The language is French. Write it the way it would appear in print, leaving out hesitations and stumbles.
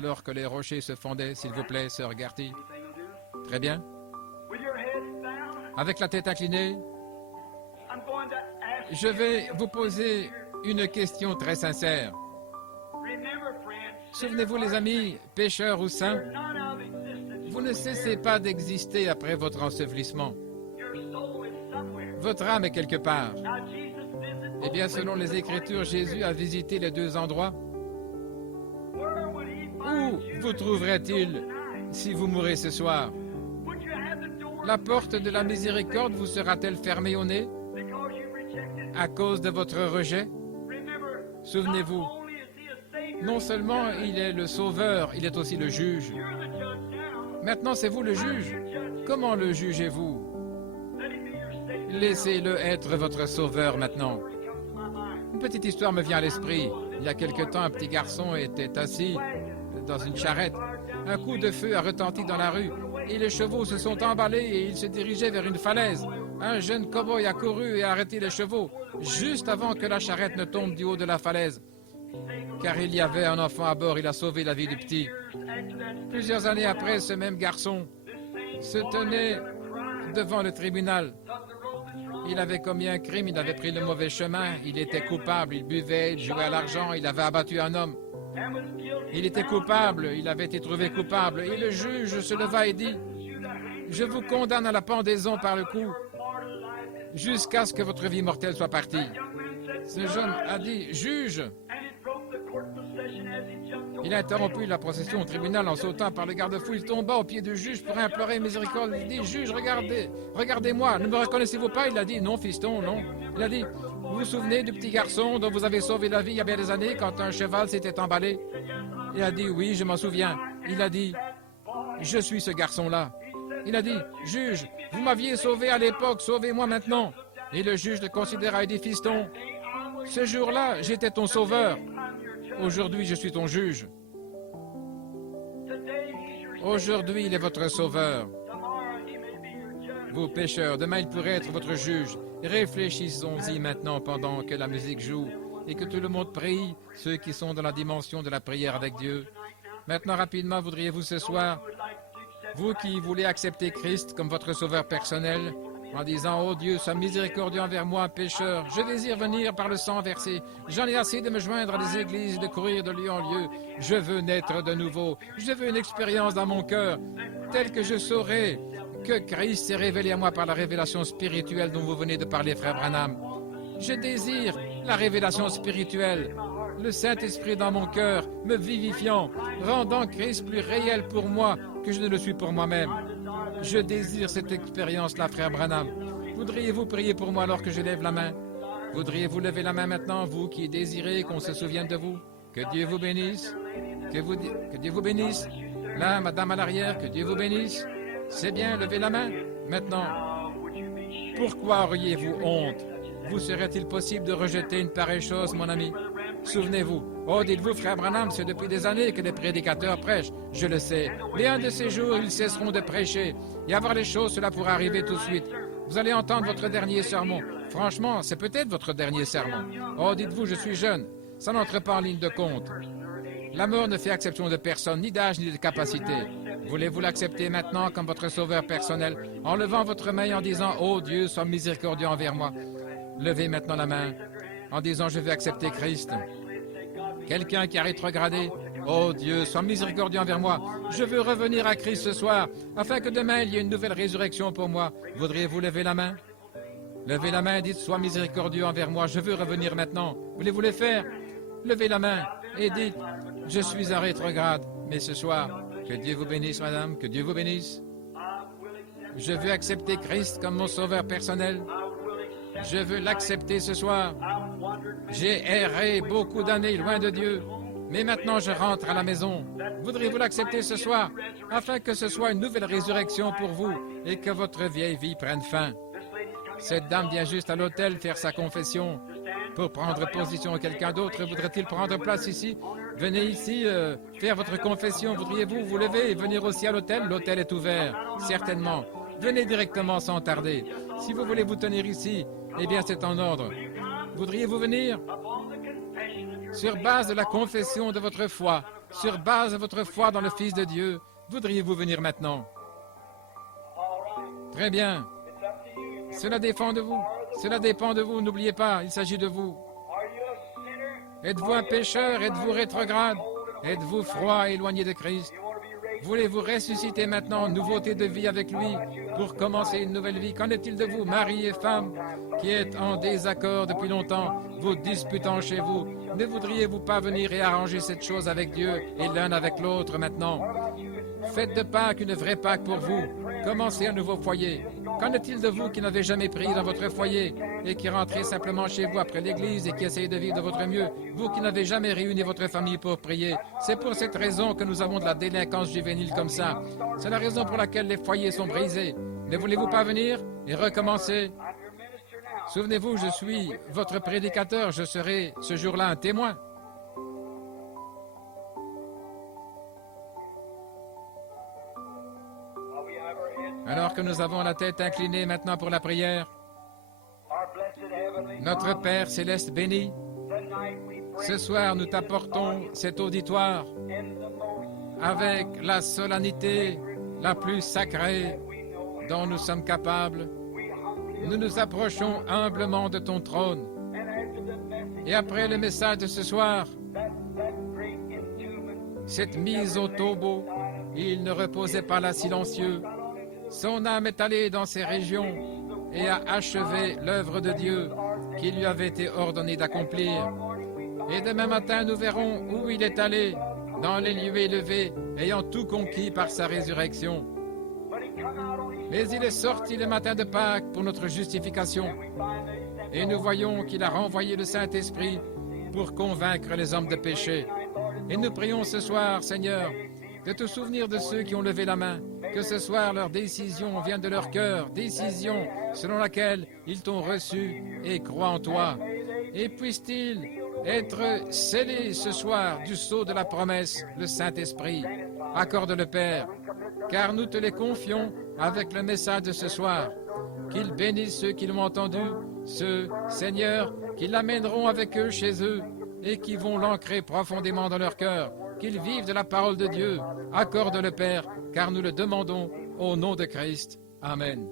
alors que les rochers se fondaient, s'il vous plaît, sœur Gertie. Très bien. Avec la tête inclinée, je vais vous poser une question très sincère. Souvenez-vous, les amis, pécheurs ou saints, vous ne cessez pas d'exister après votre ensevelissement. Votre âme est quelque part. Eh bien, selon les Écritures, Jésus a visité les deux endroits. Où vous trouverait-il si vous mourrez ce soir? La porte de la miséricorde vous sera-t-elle fermée au nez à cause de votre rejet? Souvenez-vous, non seulement il est le sauveur, il est aussi le juge. Maintenant, c'est vous le juge. Comment le jugez-vous? Laissez-le être votre sauveur maintenant. Une petite histoire me vient à l'esprit. Il y a quelque temps, un petit garçon était assis dans une charrette. Un coup de feu a retenti dans la rue et les chevaux se sont emballés et ils se dirigeaient vers une falaise. Un jeune cow-boy a couru et a arrêté les chevaux juste avant que la charrette ne tombe du haut de la falaise. Car il y avait un enfant à bord, il a sauvé la vie du petit. Plusieurs années après, ce même garçon se tenait devant le tribunal. Il avait commis un crime, il avait pris le mauvais chemin, il était coupable, il buvait, il jouait à l'argent, il avait abattu un homme. Il était coupable, il avait été trouvé coupable, et le juge se leva et dit « Je vous condamne à la pendaison par le cou, jusqu'à ce que votre vie mortelle soit partie. » Ce jeune a dit « Juge !» Il a interrompu la procession au tribunal en sautant par le garde-fou. Il tomba aux pieds du juge pour implorer miséricorde. Il dit « Juge, regardez-moi, ne me reconnaissez-vous pas ?» Il a dit « Non, fiston, non. » Il a dit « Vous vous souvenez du petit garçon dont vous avez sauvé la vie il y a bien des années quand un cheval s'était emballé ?» Il a dit « Oui, je m'en souviens. » Il a dit « Je suis ce garçon-là. » Il a dit « Juge, vous m'aviez sauvé à l'époque, sauvez-moi maintenant. » Et le juge le considéra et dit « Fiston, ce jour-là, j'étais ton sauveur. Aujourd'hui, je suis ton juge. Aujourd'hui, il est votre sauveur. Vous pécheurs, demain, il pourrait être votre juge. Réfléchissons-y maintenant pendant que la musique joue et que tout le monde prie, ceux qui sont dans la dimension de la prière avec Dieu. Maintenant, rapidement, voudriez-vous ce soir, vous qui voulez accepter Christ comme votre sauveur personnel, en disant « Oh Dieu, sois miséricordieux envers moi, pécheur. Je désire venir par le sang versé. J'en ai assez de me joindre à des églises et de courir de lieu en lieu. Je veux naître de nouveau. Je veux une expérience dans mon cœur, telle que je saurai que Christ s'est révélé à moi par la révélation spirituelle dont vous venez de parler, frère Branham. Je désire la révélation spirituelle, le Saint-Esprit dans mon cœur, me vivifiant, rendant Christ plus réel pour moi que je ne le suis pour moi-même. Je désire cette expérience-là, frère Branham. Voudriez-vous prier pour moi alors que je lève la main? Voudriez-vous lever la main maintenant, vous qui désirez qu'on se souvienne de vous? Que Dieu vous bénisse. Que Dieu vous bénisse. Là, madame à l'arrière, que Dieu vous bénisse. C'est bien, levez la main. Maintenant, pourquoi auriez-vous honte? Vous serait-il possible de rejeter une pareille chose, mon ami? Souvenez-vous. Oh, dites-vous, frère Branham, c'est depuis des années que les prédicateurs prêchent. Je le sais. Mais un de ces jours, ils cesseront de prêcher. Et avoir les choses, cela pourra arriver tout de suite. Vous allez entendre votre dernier sermon. Franchement, c'est peut-être votre dernier sermon. Oh, dites-vous, je suis jeune. Ça n'entre pas en ligne de compte. La mort ne fait exception de personne, ni d'âge, ni de capacité. Voulez-vous l'accepter maintenant comme votre sauveur personnel, en levant votre main et en disant « Oh Dieu, sois miséricordieux envers moi ». Levez maintenant la main en disant « Je veux accepter Christ ». Quelqu'un qui a rétrogradé « Oh Dieu, sois miséricordieux envers moi. Je veux revenir à Christ ce soir, afin que demain il y ait une nouvelle résurrection pour moi. Voudriez-vous lever la main? Levez la main et dites « Sois miséricordieux envers moi. Je veux revenir maintenant. » Voulez-vous le faire? Levez la main et dites « Je suis en rétrograde, mais ce soir, que Dieu vous bénisse, madame, que Dieu vous bénisse. Je veux accepter Christ comme mon sauveur personnel. Je veux l'accepter ce soir. J'ai erré beaucoup d'années loin de Dieu, mais maintenant je rentre à la maison. Voudriez-vous l'accepter ce soir, afin que ce soit une nouvelle résurrection pour vous et que votre vieille vie prenne fin? Cette dame vient juste à l'hôtel faire sa confession. Pour prendre position à quelqu'un d'autre, voudrait-il prendre place ici? Venez ici faire votre confession. Voudriez-vous vous lever et venir aussi à l'hôtel? L'hôtel est ouvert, certainement. Venez directement sans tarder. Si vous voulez vous tenir ici, eh bien c'est en ordre. Voudriez-vous venir? Sur base de la confession de votre foi, sur base de votre foi dans le Fils de Dieu, voudriez-vous venir maintenant? Très bien. Cela dépend de vous. Cela dépend de vous. N'oubliez pas, il s'agit de vous. Êtes-vous un pécheur? Êtes-vous rétrograde? Êtes-vous froid et éloigné de Christ? Voulez-vous ressusciter maintenant, nouveauté de vie avec lui, pour commencer une nouvelle vie? Qu'en est-il de vous, mari et femme, qui êtes en désaccord depuis longtemps, vous disputant chez vous? Ne voudriez-vous pas venir et arranger cette chose avec Dieu et l'un avec l'autre maintenant? Faites de Pâques une vraie Pâques pour vous. Commencez un nouveau foyer. Qu'en est-il de vous qui n'avez jamais prié dans votre foyer et qui rentrez simplement chez vous après l'église et qui essayez de vivre de votre mieux? Vous qui n'avez jamais réuni votre famille pour prier. C'est pour cette raison que nous avons de la délinquance juvénile comme ça. C'est la raison pour laquelle les foyers sont brisés. Ne voulez-vous pas venir et recommencer? Souvenez-vous, je suis votre prédicateur. Je serai ce jour-là un témoin. Alors que nous avons la tête inclinée maintenant pour la prière, notre Père céleste béni, ce soir nous t'apportons cet auditoire avec la solennité la plus sacrée dont nous sommes capables. Nous nous approchons humblement de ton trône. Et après le message de ce soir, cette mise au tombeau, il ne reposait pas là silencieux. Son âme est allée dans ces régions et a achevé l'œuvre de Dieu qui lui avait été ordonnée d'accomplir. Et demain matin, nous verrons où il est allé, dans les lieux élevés, ayant tout conquis par sa résurrection. Mais il est sorti le matin de Pâques pour notre justification. Et nous voyons qu'il a renvoyé le Saint-Esprit pour convaincre les hommes de péché. Et nous prions ce soir, Seigneur, de te souvenir de ceux qui ont levé la main, que ce soir leur décision vient de leur cœur, décision selon laquelle ils t'ont reçu et croient en toi. Et puisse-t-il être scellé ce soir du sceau de la promesse, le Saint-Esprit. Accorde le Père, car nous te les confions avec le message de ce soir. Qu'il bénisse ceux qui l'ont entendu, ceux, Seigneur, qui l'amèneront avec eux chez eux et qui vont l'ancrer profondément dans leur cœur. Qu'ils vivent de la parole de Dieu. Accorde le Père, car nous le demandons au nom de Christ. Amen.